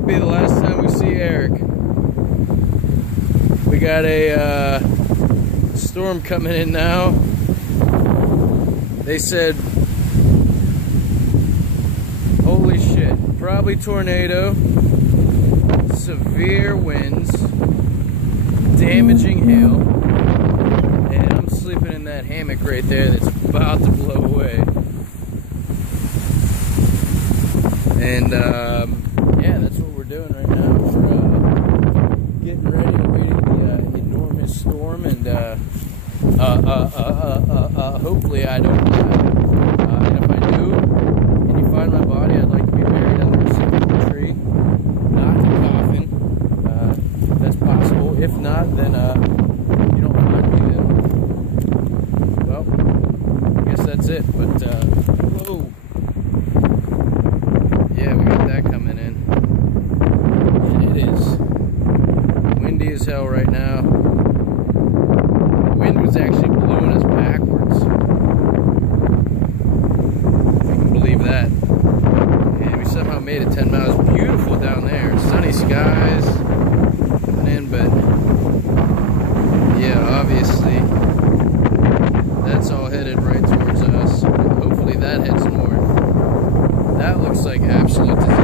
might be the last time we see Eric. We got a storm coming in now. They said, holy shit, probably tornado, severe winds, damaging hail, and I'm sleeping in that hammock right there that's about to blow away. And yeah, that's what we're doing right now. We're getting ready, awaiting the enormous storm, and hopefully I don't die. And if I do, and you find my body, I'd like to be buried under a sycamore tree, not in a coffin. If that's possible. If not, then you don't find me, then, well, I guess that's it. But whoa. Yeah, we got that coming in. And it is windy as hell right now. The wind was actually blowing us backwards. If you can believe that. And we somehow made it 10 miles. Beautiful down there. Sunny skies coming in, but yeah, obviously that's all headed right towards us. Hopefully that heads north. That looks like absolute disaster.